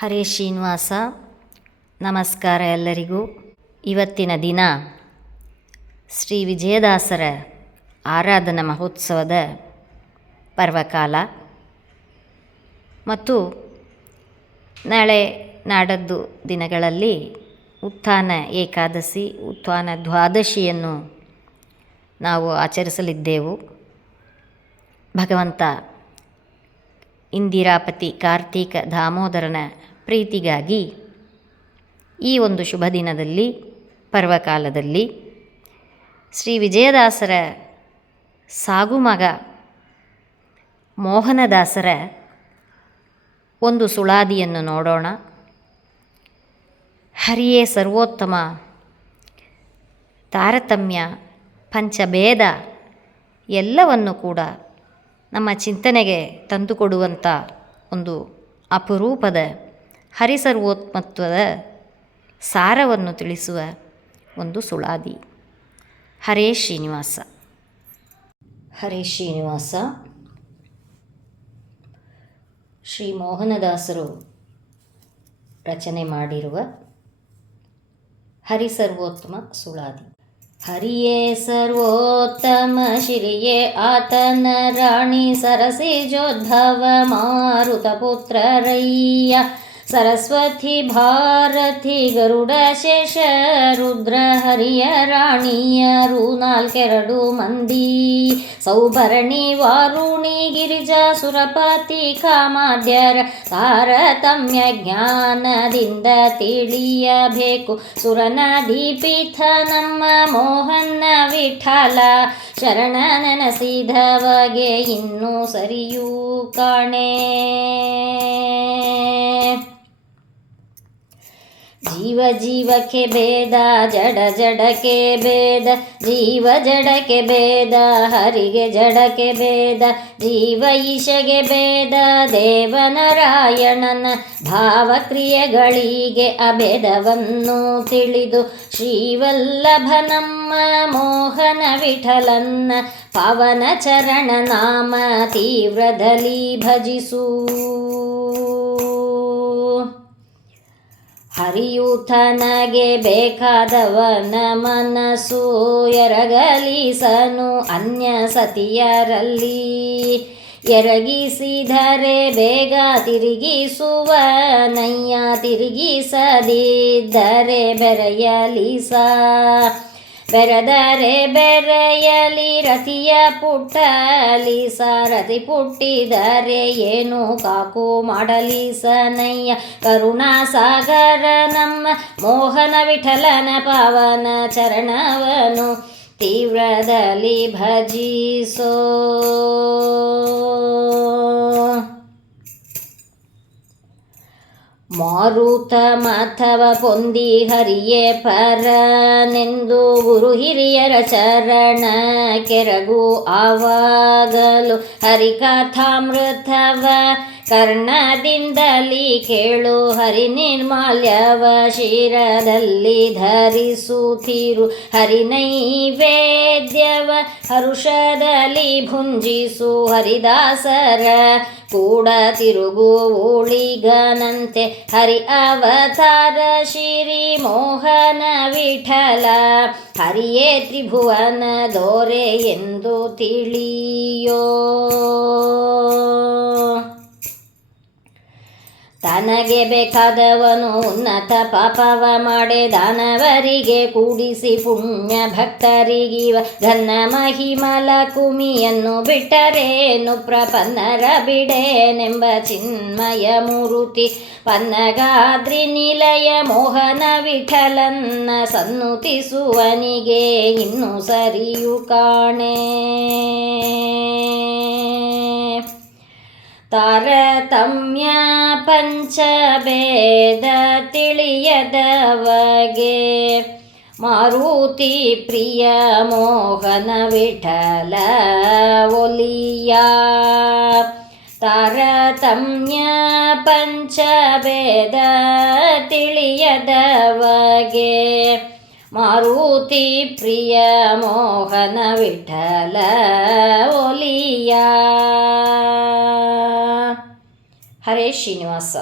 ಹರೇ ಶ್ರೀನಿವಾಸ. ನಮಸ್ಕಾರ ಎಲ್ಲರಿಗೂ. ಇವತ್ತಿನ ದಿನ ಶ್ರೀ ವಿಜಯದಾಸರ ಆರಾಧನಾ ಮಹೋತ್ಸವದ ಪರ್ವಕಾಲ ಮತ್ತು ನಾಳೆ ನಾಡದ್ದು ದಿನಗಳಲ್ಲಿ ಉತ್ಥಾನ ಏಕಾದಶಿ, ಉತ್ಥಾನ ದ್ವಾದಶಿಯನ್ನು ನಾವು ಆಚರಿಸಲಿದ್ದೆವು. ಭಗವಂತ ಇಂದಿರಾಪತಿ ಕಾರ್ತೀಕ ದಾಮೋದರನ ಪ್ರೀತಿಗಾಗಿ ಈ ಒಂದು ಶುಭ ದಿನದಲ್ಲಿ, ಪರ್ವಕಾಲದಲ್ಲಿ ಶ್ರೀ ವಿಜಯದಾಸರ ಸಾಗುಮಗ ಮೋಹನದಾಸರ ಒಂದು ಸುಳಾದಿಯನ್ನು ನೋಡೋಣ. ಹರಿಯೇ ಸರ್ವೋತ್ತಮ, ತಾರತಮ್ಯ, ಪಂಚಭೇದ ಎಲ್ಲವನ್ನು ಕೂಡ ನಮ್ಮ ಚಿಂತನೆಗೆ ತಂದುಕೊಡುವಂಥ ಒಂದು ಅಪರೂಪದ ಹರಿಸರ್ವೋತ್ಮತ್ವದ ಸಾರವನ್ನು ತಿಳಿಸುವ ಒಂದು ಸುಳಾದಿ. ಹರೇ ಶ್ರೀನಿವಾಸ. ಹರೇ ಶ್ರೀನಿವಾಸ. ಶ್ರೀ ಮೋಹನದಾಸರು ರಚನೆ ಮಾಡಿರುವ ಹರಿಸರ್ವೋತ್ತಮ ಸುಳಾದಿ. ಹರಿಯೇ ಸರ್ವೋತ್ತಮ ಶಿರಿಯೇ ಆತನ ರಾಣಿ ಸರಸಿಜೋದ್ಭವ ಮಾರುತ ಪುತ್ರರಯ್ಯ ಸರಸ್ವತಿ ಭಾರತಿ ಗರುಡ ಶೇಷ ರುದ್ರ ಹರಿಯ ರಾಣಿಯರು ನಾಲ್ಕೆರಡು ಮಂದಿ ಸೌಭರಣಿ ವಾರುಣಿ ಗಿರಿಜಾ ಸುರಪತಿ ಕಾಮಾದ್ಯರ ತಾರತಮ್ಯ ಜ್ಞಾನದಿಂದ ತಿಳಿಯಬೇಕು. ಸುರನದಿ ಪೀಠ ನಮ್ಮ ಮೋಹನ ವಿಠಲ ಶರಣ ನೆನೆಸಿದವಗೆ ಇನ್ನೂ ಸರಿಯೂ ಕಾಣೆ. ಜೀವ ಜೀವಕ್ಕೆ ಭೇದ, ಜಡ ಜಡಕ್ಕೆ ಭೇದ, ಜೀವ ಜಡಕ್ಕೆ ಭೇದ, ಹರಿಗೆ ಜಡಕ್ಕೆ ಭೇದ, ಜೀವ ಈಶಗೆ ಭೇದ, ದೇವನಾರಾಯಣನ ಭಾವಕ್ರಿಯೆಗಳಿಗೆ ಅಭೇದವನ್ನು ತಿಳಿದು ಶ್ರೀವಲ್ಲಭ ನಮ್ಮ ಮೋಹನ ವಿಠಲನ್ನ ಪವನ ಚರಣ ನಾಮ ತೀವ್ರದಲ್ಲಿ ಭಜಿಸು. ಹರಿಯು ತನಗೆ ಬೇಕಾದವನ ಮನಸ್ಸು ಎರಗಲಿಸನು ಅನ್ಯ ಸತಿಯರಲ್ಲಿ. ಎರಗಿಸಿದರೆ ಬೇಗ ತಿರುಗಿಸುವನಯ್ಯ, ತಿರುಗಿಸದಿದ್ದರೆ ಬೆರೆಯಲಿಸ. ಬೆರೆದರೆ ಬೆರೆಯಲಿ ರತಿಯ ಪುಟ್ಟಲಿ ಸಾರಥಿ ಪುಟ್ಟಿದರೆ ಏನು ಕಾಕು ಮಾಡಲಿ ಸನಯ್ಯ. ಕರುಣಾಸಾಗರ ನಮ್ಮ ಮೋಹನ ವಿಠಲನ ಪಾವನ ಚರಣವನು ತೀವ್ರದಲ್ಲಿ ಭಜಿಸೋ. ಮಾರುತ ಮಾಥವ ಪೊಂದಿ ಹರಿಯೇ ಪರನೆಂದು ಗುರು ಹಿರಿಯರ ಚರಣ ಕೆರಗು ಆವಾಗಲು ಹರಿಕಥಾಮೃತವ ಕರ್ಣದಿಂದಲಿ ಕೇಳು. ಹರಿ ನಿರ್ಮಾಲ್ಯವ ಶಿರದಲ್ಲಿ ಧರಿಸುತ್ತಿರು. ಹರಿ ನೈವೇದ್ಯವ ಹರುಷದಲ್ಲಿ ಭುಂಜಿಸು. ಹರಿದಾಸರ ಕೂಡ ತಿರುಗು ಊಳಿಗನಂತೆ ಹರಿ ಅವತಾರ ಶ್ರೀ ಮೋಹನ ವಿಠಲ. ಹರಿಯೇ ತ್ರಿಭುವನ ದೋರೆ ಎಂದು ತಿಳಿಯೋ. ತನಗೆ ಬೇಕಾದವನು ಉನ್ನತ ಪಾಪವ ಮಾಡೆ ದಾನವರಿಗೆ ಕೂಡಿಸಿ ಪುಣ್ಯ ಭಕ್ತರಿಗಿವ ಘನ ಮಹಿಮಲ ಕುಮಿಯನ್ನು ಬಿಟ್ಟರೇನು ಪ್ರಪನ್ನರ ಬಿಡೇನೆಂಬ ಚಿನ್ಮಯ ಮೂರುತಿ. ಪನ್ನಗಾದ್ರಿ ನಿಲಯ ಮೋಹನ ವಿಠಲನ್ನ ಸನ್ನುತಿಸುವನಿಗೆ ಇನ್ನೂ ಸರಿಯು ಕಾಣೆ. ತಾರತಮ್ಯ ಪಂಚಭೇದ ತಿಳಿಯದವಗೆ ಮಾರುತಿ ಪ್ರಿಯ ಮೋಹನ ವಿಠಲ ಒಲಿಯ. ತಾರತಮ್ಯ ಪಂಚಭೇದ ತಿಳಿಯದವಗೆ ಮಾರುತಿ ಪ್ರಿಯ ಮೋಹನ ವಿಠಲ ಒಲಿಯ. ಹರೇ ಶ್ರೀನಿವಾಸ.